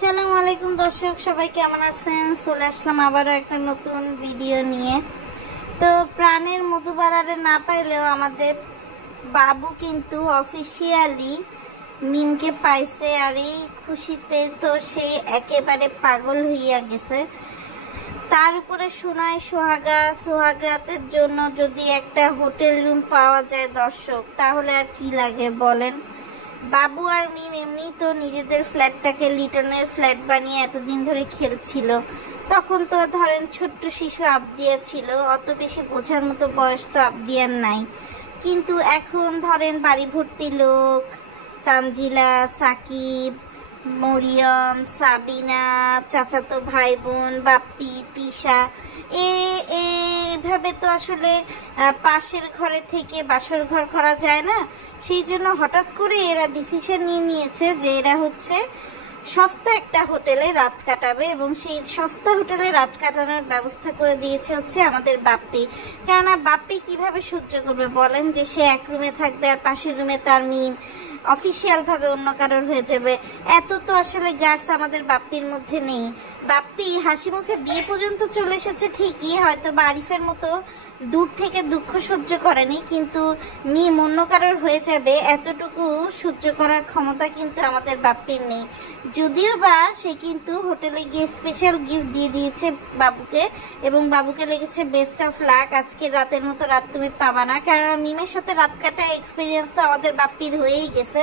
আসসালামু আলাইকুম দর্শক, সবাই কেমন আছেন? চলে আসলাম আবারও একটা নতুন ভিডিও নিয়ে। তো প্রাণের মধুবাড়ারে না পাইলেও আমাদের বাবু কিন্তু অফিসিয়ালি মিমকে পাইছে, আর এই খুশিতে তো সে একেবারে পাগল হইয়া গেছে। তার উপরে শোনায় সোহাগরাতের জন্য যদি একটা হোটেল রুম পাওয়া যায় দর্শক, তাহলে আর কি লাগে বলেন। বাবু আর মিম এমনি তো নিজেদের ফ্ল্যাটটাকে লিটনের ফ্ল্যাট বানিয়ে এতদিন ধরে খেলছিল। তখন তো ধরেন ছোট্ট শিশু আবদিয়া ছিল, অত বেশি বোঝার মতো বয়স তো আবদিয়ার নাই। কিন্তু এখন ধরেন বাড়ি ভর্তি লোক, তানজিলা, সাকিব, মরিয়ম, সাবিনা, চাচাতো ভাই বোন, বাপ্পি, তিশা, এইভাবে তো আসলে পাশের ঘরে থেকে বাসর ঘর করা যায় না। সেই জন্য হঠাৎ করে এরা ডিসিশন নিয়েছে যে এরা হচ্ছে সস্তা একটা হোটেলে রাত কাটাবে, এবং সেই সস্তা হোটেলে রাত কাটানোর ব্যবস্থা করে দিয়েছে হচ্ছে আমাদের বাপ্পি। কেননা বাপ্পি কিভাবে সহ্য করবে বলেন যে সে এক রুমে থাকবে আর পাশের রুমে তার মিম অফিসিয়াল ভাবে অন্য কারোর হয়ে যাবে। এত তো আসলে গার্ডস আমাদের বাপ্পির মধ্যে নেই। বাপ্পি হাসি মুখে বিয়ে পর্যন্ত চলে এসেছে ঠিকই, হয়তো বা আরিফের মতো দূর থেকে দুঃখ সহ্য করেনি, কিন্তু মিম অন্য কারোর হয়ে যাবে এতটুকু সহ্য করার ক্ষমতা কিন্তু আমাদের বাপ্পির নেই। যদিও বা সে কিন্তু হোটেলে গিয়ে স্পেশাল গিফট দিয়ে দিয়েছে বাবুকে, এবং বাবুকে লেগেছে বেস্ট অফ লাক, আজকের রাতের মতো রাত তুমি পাবা না। কারণ মিমের সাথে রাত কাটা এক্সপিরিয়েন্স তো আমাদের বাপ্পির হয়েই গেছে,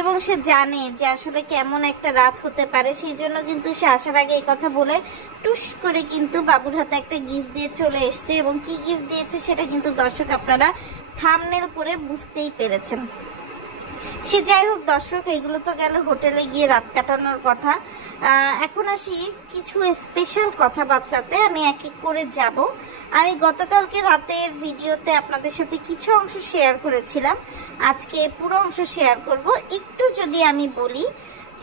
এবং সে জানে যে আসলে কেমন একটা রাত হতে পারে। সেই জন্য কিন্তু সে আসার আগে এই কথা বলে টুস করে কিন্তু বাবুর হাতে একটা গিফট দিয়ে চলে এসছে, এবং কি গিফট দিয়েছে সেটা কিন্তু দর্শক আপনারা থাম্বনেল পড়ে বুঝতেই পেরেছেন। সে যাই হোক দর্শক, এগুলো তো গেল হোটেলে গিয়ে রাত কাটানোর কথা। এখন আসি কিছু স্পেশাল কথাবার্তাতে, আমি এক এক করে যাব। আমি গতকালকে রাতের ভিডিওতে আপনাদের সাথে কিছু অংশ শেয়ার করেছিলাম, আজকে পুরো অংশ শেয়ার করব। একটু যদি আমি বলি,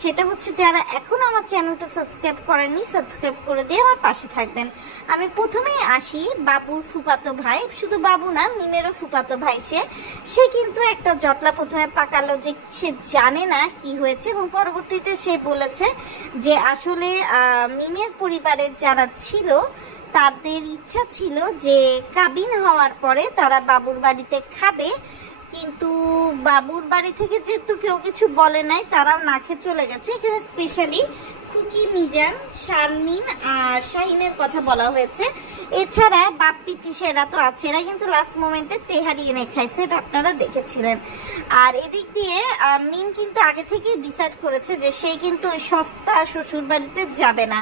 সেটা হচ্ছে যারা এখন আমার চ্যানেলটা সাবস্ক্রাইব করেননি, সাবস্ক্রাইব করে দিয়ে আমার পাশে থাকবেন। আমি প্রথমেই আসি বাবুর ফুফাতো ভাই, শুধু বাবু না মিমেরও ফুফাতো ভাই। সে কিন্তু একটা জটলা প্রথমে পাকালো যে সে জানে না কি হয়েছে, এবং পরবর্তীতে সে বলেছে যে আসলে মিমের পরিবারের যারা ছিল তাদের ইচ্ছা ছিল যে কাবিন হওয়ার পরে তারা বাবুর বাড়িতে খাবে, কিন্তু বাবুর বাড়ি থেকে যেহেতু কেউ কিছু বলে নাই, তারাও না খেয়ে চলে গেছে। এখানে স্পেশালি খুকি, মিজান, শারমিন আর শাহিনের কথা বলা হয়েছে। এছাড়া বাপ্পি, তিশা এরা তো আছে, এরা কিন্তু লাস্ট মোমেন্টে তেহারি এনে খাইছে, এটা আপনারা দেখেছিলেন। আর এদিক দিয়ে মিম কিন্তু আগে থেকে ডিসাইড করেছে যে সে কিন্তু ওই সপ্তাহ শ্বশুর বাড়িতে যাবে না।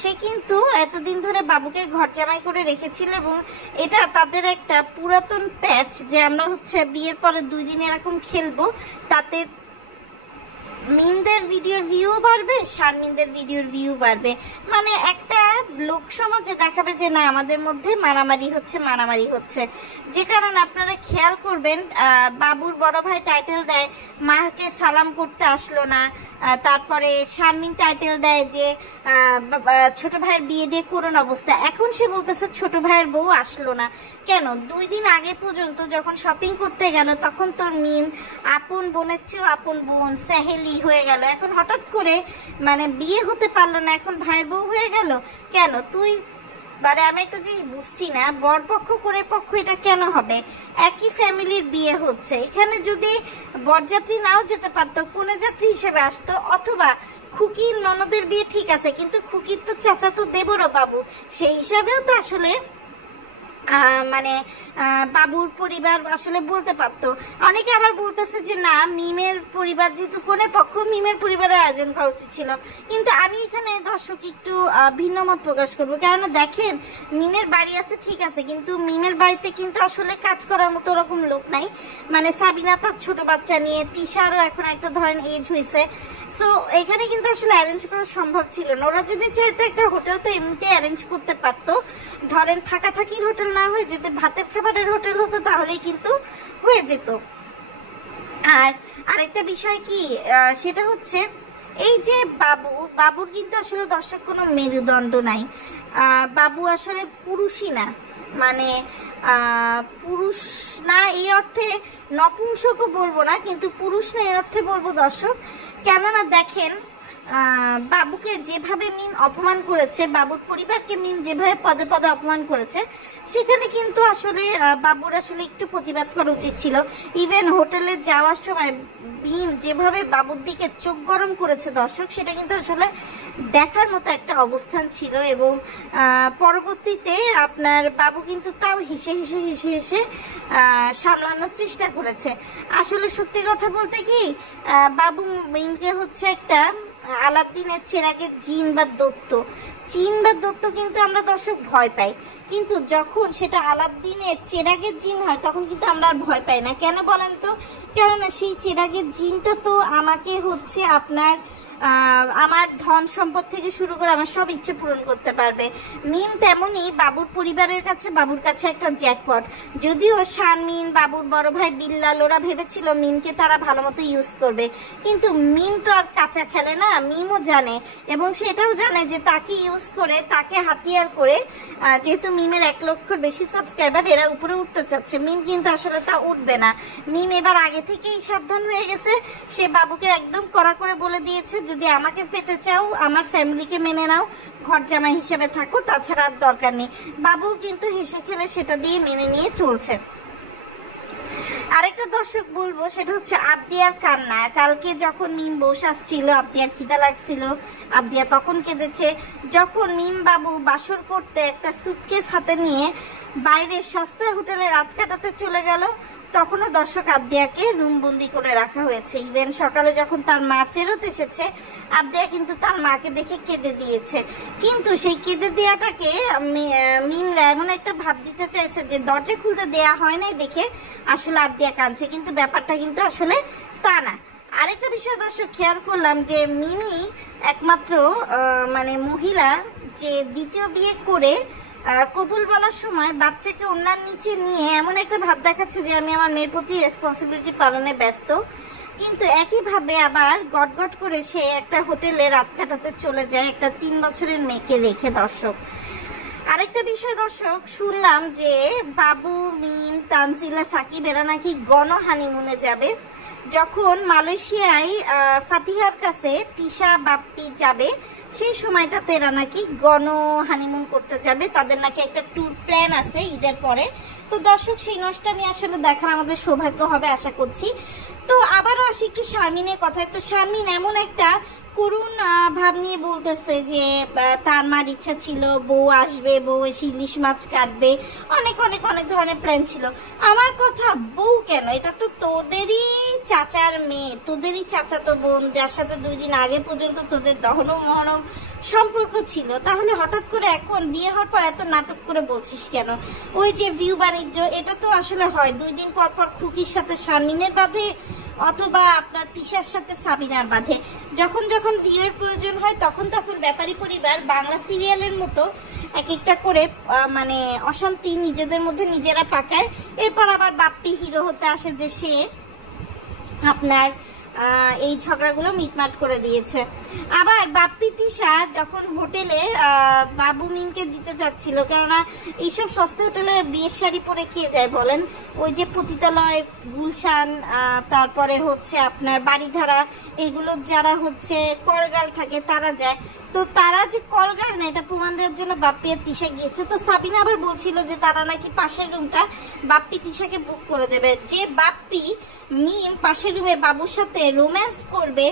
সে কিন্তু এতদিন ধরে বাবুকে ঘর জামাই করে রেখেছিল, এবং এটা তাদের একটা পুরাতন প্যাচ যে আমরা হচ্ছে বিয়ের পরে 2 দিন এরকম খেলবো, তাতে মিমদের ভিডিওর ভিউ বাড়বে, শারমিনদের ভিডিওর ভিউ বাড়বে। মানে একটা লোক সমাজে দেখাবে যে না আমাদের মধ্যে মারামারি হচ্ছে। যে কারণে আপনারা খেয়াল করবেন বাবুর বড় ভাই টাইটেল দেয় মাকে সালাম করতে আসলো না, তারপরে শারমিন টাইটেল দেয় যে ছোট ভাইয়ের বিয়ে দিয়ে করুণ অবস্থা। এখন সে বলতেছে ছোট ভাইয়ের বউ আসলো না কেন? 2 দিন আগে পর্যন্ত যখন শপিং করতে গেল তখন তোর মিম আপন বোনের চেয়েও আপন বোন সেহেলি হয়ে গেল, এখন হঠাৎ করে মানে বিয়ে হতে পারলো না, এখন ভাইয়ের বউ হয়ে গেল কেন? তুই মানে আমি একটা জিনিস বুঝছি না, বরপক্ষ করে পক্ষ এটা কেন হবে? একই ফ্যামিলির বিয়ে হচ্ছে, এখানে যদি বরযাত্রী নাও যেতে পারতো, কোনে যাত্রী হিসেবে আসতো, অথবা খুকির ননদের বিয়ে ঠিক আছে, কিন্তু খুকির তো চাচা তো দেবরও বাবু, সেই হিসাবেও তো আসলে মানে বাবুর পরিবার আসলে বলতে পারতো। অনেকে আবার বলতেছে যে না মিমের পরিবার যেহেতু কোনে পক্ষ, মিমের পরিবারের আয়োজন করা উচিত ছিল। কিন্তু আমি এখানে দর্শক একটু ভিন্ন মত প্রকাশ করবো, কেননা দেখেন মিমের বাড়ি আছে ঠিক আছে, কিন্তু মিমের বাড়িতে কিন্তু আসলে কাজ করার মতো ওরকম লোক নাই। মানে সাবিনা তার ছোট বাচ্চা নিয়ে, তিশারও এখন একটা ধরেন এজ হয়েছে, সো এখানে কিন্তু আসলে অ্যারেঞ্জ করা সম্ভব ছিল না। ওরা যদি চাইতো একটা হোটেল তো এমনিতে অ্যারেঞ্জ করতে পারতো, ধরেন থাকাথাকির হোটেল না হয়ে যদি ভাতের খাবারের হোটেল হতো তাহলেই কিন্তু হয়ে যেত। আর আরেকটা বিষয় কি, সেটা হচ্ছে এই যে বাবুর কিন্তু আসলে দর্শক কোনো মেরুদণ্ড নাই। বাবু আসলে পুরুষই না, মানে পুরুষ না এই অর্থে, নপুংসকও বলবো না, কিন্তু পুরুষ না এই অর্থে বলবো দর্শক। কেননা দেখেন বাবুকে যেভাবে মিম অপমান করেছে, বাবুর পরিবারকে মিম যেভাবে পদে পদে অপমান করেছে, সেখানে কিন্তু আসলে বাবুর আসলে একটু প্রতিবাদ করা উচিত ছিল। ইভেন হোটেলে যাওয়ার সময় মিম যেভাবে বাবুর দিকে চোখ গরম করেছে দর্শক, সেটা কিন্তু আসলে দেখার মতো একটা অবস্থান ছিল। এবং পরবর্তীতে আপনার বাবু কিন্তু তাও হেসে হেসে হেসে হেসে সামলানোর চেষ্টা করেছে। আসলে সত্যি কথা বলতে কি, বাবু মিমকে হচ্ছে একটা আলাদিনের চেরাগের জিন বা দৈত্য, কিন্তু আমরা দর্শক ভয় পাই, কিন্তু যখন সেটা আলাদিনের চেরাগের জিন হয় তখন কিন্তু আমরা আর ভয় পাই না। কেন বলেন তো? কেননা সেই চেরাগের জিনটা তো আমাকে হচ্ছে আপনার আমার ধন সম্পদ থেকে শুরু করে আমার সব ইচ্ছে পূরণ করতে পারবে। মিম তেমনই বাবুর পরিবারের কাছে, বাবুর কাছে একটা জ্যাকপট। যদিও শারমিন, বাবুর বড় ভাই বিল্লাল ওরা ভেবেছিল মিমকে তারা ভালো মতো ইউজ করবে, কিন্তু মিম তো আর কাঁচা খেলে না। মিমও জানে এবং সেটাও জানে যে তাকে ইউজ করে, তাকে হাতিয়ার করে, যেহেতু মিমের 1 লক্ষর বেশি সাবস্ক্রাইবার, এরা উপরে উঠতে চাচ্ছে, মিম কিন্তু আসলে তা উঠবে না। মিম এবার আগে থেকেই সাবধান হয়ে গেছে। সে বাবুকে একদম কড়া করে বলে দিয়েছে, যদি আমাকে পেতে চাও আমার ফ্যামিলিকে মেনে নাও, ঘর জামাই হিসেবে থাকো, তাছাড়া আর দরকার নেই। বাবু কিন্তু হেসে খেলে সেটা দিয়ে মেনে নিয়ে চলছে। আরেকটা দর্শক বলবো, সেটা হচ্ছে আবদিয়ার কান্না। কালকে যখন মিম বসে আসছিল, আবদিয়ার খিদা লাগছিল, আবদিয়া তখন কেঁদেছে। যখন মিম বাবু বাসর করতে একটা সুটকেস হাতে নিয়ে বাইরে সস্তা হোটেলে রাত কাটাতে চলে গেল, তখনও দর্শক আবদিয়াকে রুমবন্দি করে রাখা হয়েছে। ইভেন সকালে যখন তার মা ফেরত এসেছে, আবদিয়া কিন্তু তার মাকে দেখে কেঁদে দিয়েছে। কিন্তু সেই কেঁদে দেওয়াটাকে মিমরা এমন একটা ভাব দিতে চাইছে যে দরজা খুলতে দেয়া হয় নাই দেখে আসলে আবদিয়া কাঁদছে, কিন্তু ব্যাপারটা কিন্তু আসলে তা না। আরেকটা বিষয় দর্শক খেয়াল করলাম যে মিমি একমাত্র মানে মহিলা যে দ্বিতীয় বিয়ে করে কবুল বলার সময় বাচ্চাকে ওনার নিচে নিয়ে এমন একটা ভাব দেখাচ্ছে যে আমি আমার মেয়ের প্রতি রেসপন্সিবিলিটি পালনে ব্যস্ত, কিন্তু একইভাবে আবার গটগট করে সে একটা হোটেলে রাত কাটাতে চলে যায় একটা 3 বছরের মেয়েকে রেখে। দর্শক আরেকটা বিষয় দর্শক শুনলাম যে বাবু, মিম, তানজিলা, সাকিব এরা নাকি গণ হানিমুনে যাবে। যখন মালয়েশিয়ায় ফাতিহার কাছে তিশা বাপ্পি যাবে, সেই সময়টাতে এরা নাকি গণ হানিমুন করতে যাবে। তাদের নাকি একটা ট্যুর প্ল্যান আছে ঈদের পরে। তো দর্শক সেই নষ্টামি আসলে দেখার আমাদের সৌভাগ্য হবে আশা করছি। তো আবারও আসি একটু শারমিনের কথায়। তো শারমিন এমন একটা করুণ ভাব নিয়ে বলতেছে যে তার মার ইচ্ছা ছিল বউ আসবে, বউ এসে ইলিশ মাছ কাটবে, অনেক অনেক অনেক ধরনের প্ল্যান ছিল। আমার কথা, বউ কেন? এটা তো তোদেরই চাচার মেয়ে, তোদেরই চাচাতো বোন, যার সাথে 2 দিন আগে পর্যন্ত তোদের দহনম মহরম সম্পর্ক ছিল। তাহলে হঠাৎ করে এখন বিয়ে হওয়ার পর এত নাটক করে বলছিস কেন? ওই যে ভিউ বাণিজ্য, এটা তো আসলে হয় 2 দিন পর পর খুকির সাথে শারমিনের বাঁধে, অথবা আপনার তিশার সাথে সাবিনার বাঁধে। যখন যখন ভিউয়ের প্রয়োজন হয় তখন তখন ব্যাপারী পরিবার বাংলা সিরিয়ালের মতো এক একটা করে মানে অশান্তি নিজেদের মধ্যে নিজেরা পাকায়। এরপর আবার বাপ্পি হিরো হতে আসে যে সে আপনার এই ঝগড়াগুলো মিটমাট করে দিয়েছে। আবার বাপ্পি তিশা যখন হোটেলে বাবু মিমকে দিতে যাচ্ছিল, কেননা এইসব সস্তা হোটেলে বিয়ের শাড়ি পরে কে যায় বলেন? ওই যে পতিতালয়, গুলশান, তারপরে হচ্ছে আপনার বাড়িধারা, এগুলো যারা হচ্ছে কলগাল থাকে তারা যায়। তো তারা যে কলগাল না এটা প্রমাণ দেওয়ার জন্য বাপ্পি আর তিশা গিয়েছে। তো সাবিনা আবার বলছিল যে তারা নাকি পাশের রুমটা বাপ্পি তিশাকে বুক করে দেবে। যে বাপ্পি মিম পাশের রুমে বাবুর সাথে রোম্যান্স করবে,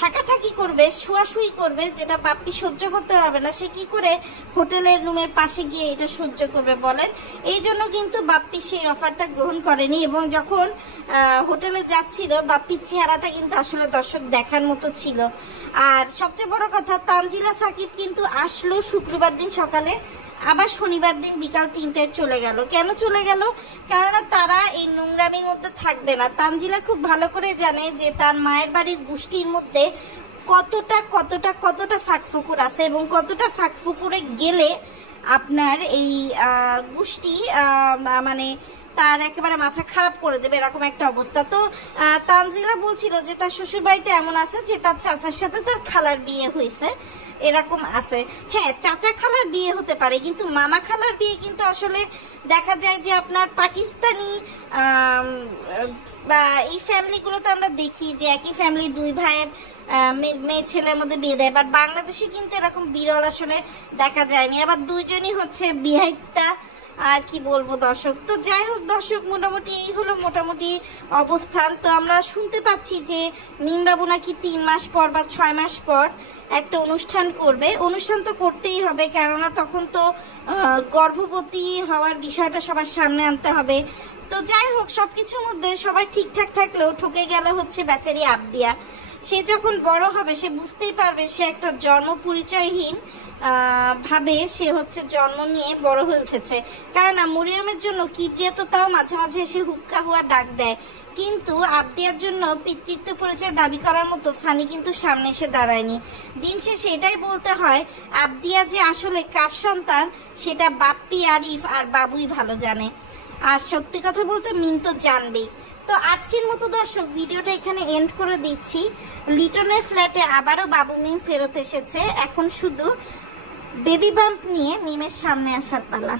থাকাথাকি করবে, শোয়াশুয়ি করবে, যেটা বাপ্পি সহ্য করতে পারবে না, সে কি করে হোটেলের রুমের পাশে গিয়ে এটা সহ্য করবে বলেন? এই জন্য কিন্তু বাপ্পি সেই অফারটা গ্রহণ করেনি। এবং যখন হোটেলে যাচ্ছিল বাপ্পির চেহারাটা কিন্তু আসলে দর্শক দেখার মতো ছিল। আর সবচেয়ে বড় কথা, তানজিলা সাকিব কিন্তু আসলো শুক্রবার দিন সকালে, আবার শনিবার দিন বিকাল 3টায় চলে গেল। কেন চলে গেল? কেননা তারা এই নোংরামির মধ্যে থাকবে না। তানজিলা খুব ভালো করে জানে যে তার মায়ের বাড়ির গোষ্ঠীর মধ্যে কতটা কতটা কতটা ফাঁকফুকুর আছে, এবং কতটা ফাঁকফুকুরে গেলে আপনার এই গোষ্ঠী মানে তার একেবারে মাথা খারাপ করে দেবে, এরকম একটা অবস্থা। তো তানজিলা বলছিল যে তার শ্বশুরবাড়িতে এমন আছে যে তার চাচার সাথে তার খালার বিয়ে হয়েছে, এরকম আছে। হ্যাঁ, চাচা খালার বিয়ে হতে পারে, কিন্তু মামা খালার বিয়ে কিন্তু আসলে দেখা যায় যে আপনার পাকিস্তানি বা এই ফ্যামিলিগুলোতে আমরা দেখি যে একই ফ্যামিলি 2 ভাইয়ের মেয়ে ছেলের মধ্যে বিয়ে দেয়, বাট বাংলাদেশে কিন্তু এরকম বিরল আসলে দেখা যায়নি। আবার দুইজনই হচ্ছে বিহাইতা, আর কি বলবো দর্শক। তো যাই হোক দর্শক, মোটামুটি এই হলো মোটামুটি অবস্থান। তো আমরা শুনতে পাচ্ছি যে মিমবাবু নাকি 3 মাস পর বা 6 মাস পর একটা অনুষ্ঠান করবে। অনুষ্ঠান তো করতেই হবে, কেননা তখন তো গর্ভবতী হওয়ার বিষয়টা সবার সামনে আনতে হবে। তো যাই হোক, সব কিছুর মধ্যে সবাই ঠিকঠাক থাকলেও ঠকে গেল হচ্ছে বেচারি আবদিয়া। সে যখন বড় হবে সে বুঝতেই পারবে সে একটা জন্ম পরিচয়হীন ভাবে সে হচ্ছে জন্ম নিয়ে বড় হয়ে উঠেছে। কারণ মরিয়মের জন্য কিবরিয়া তো তাও মাঝে মাঝে এসে হুক্কা হুয়া ডাক দেয়, কিন্তু আবদিয়ার জন্য পিতৃত্ব পরিচয় দাবি করার মতো সানি কিন্তু সামনে এসে দাঁড়ায়নি। দিন শেষে এটাই বলতে হয়, আবদিয়া যে আসলে কার সন্তান সেটা বাপ্পি, আরিফ আর বাবুই ভালো জানে। আর সত্যি কথা বলতে মিম তো জানবেই। তো আজকের মতো দর্শক ভিডিওটা এখানে এন্ড করে দিচ্ছি। লিটনের ফ্ল্যাটে আবারও বাবু মিম ফেরত এসেছে, এখন শুধু বেবি বাম্প নিয়ে মিমের সামনে আসার পালা।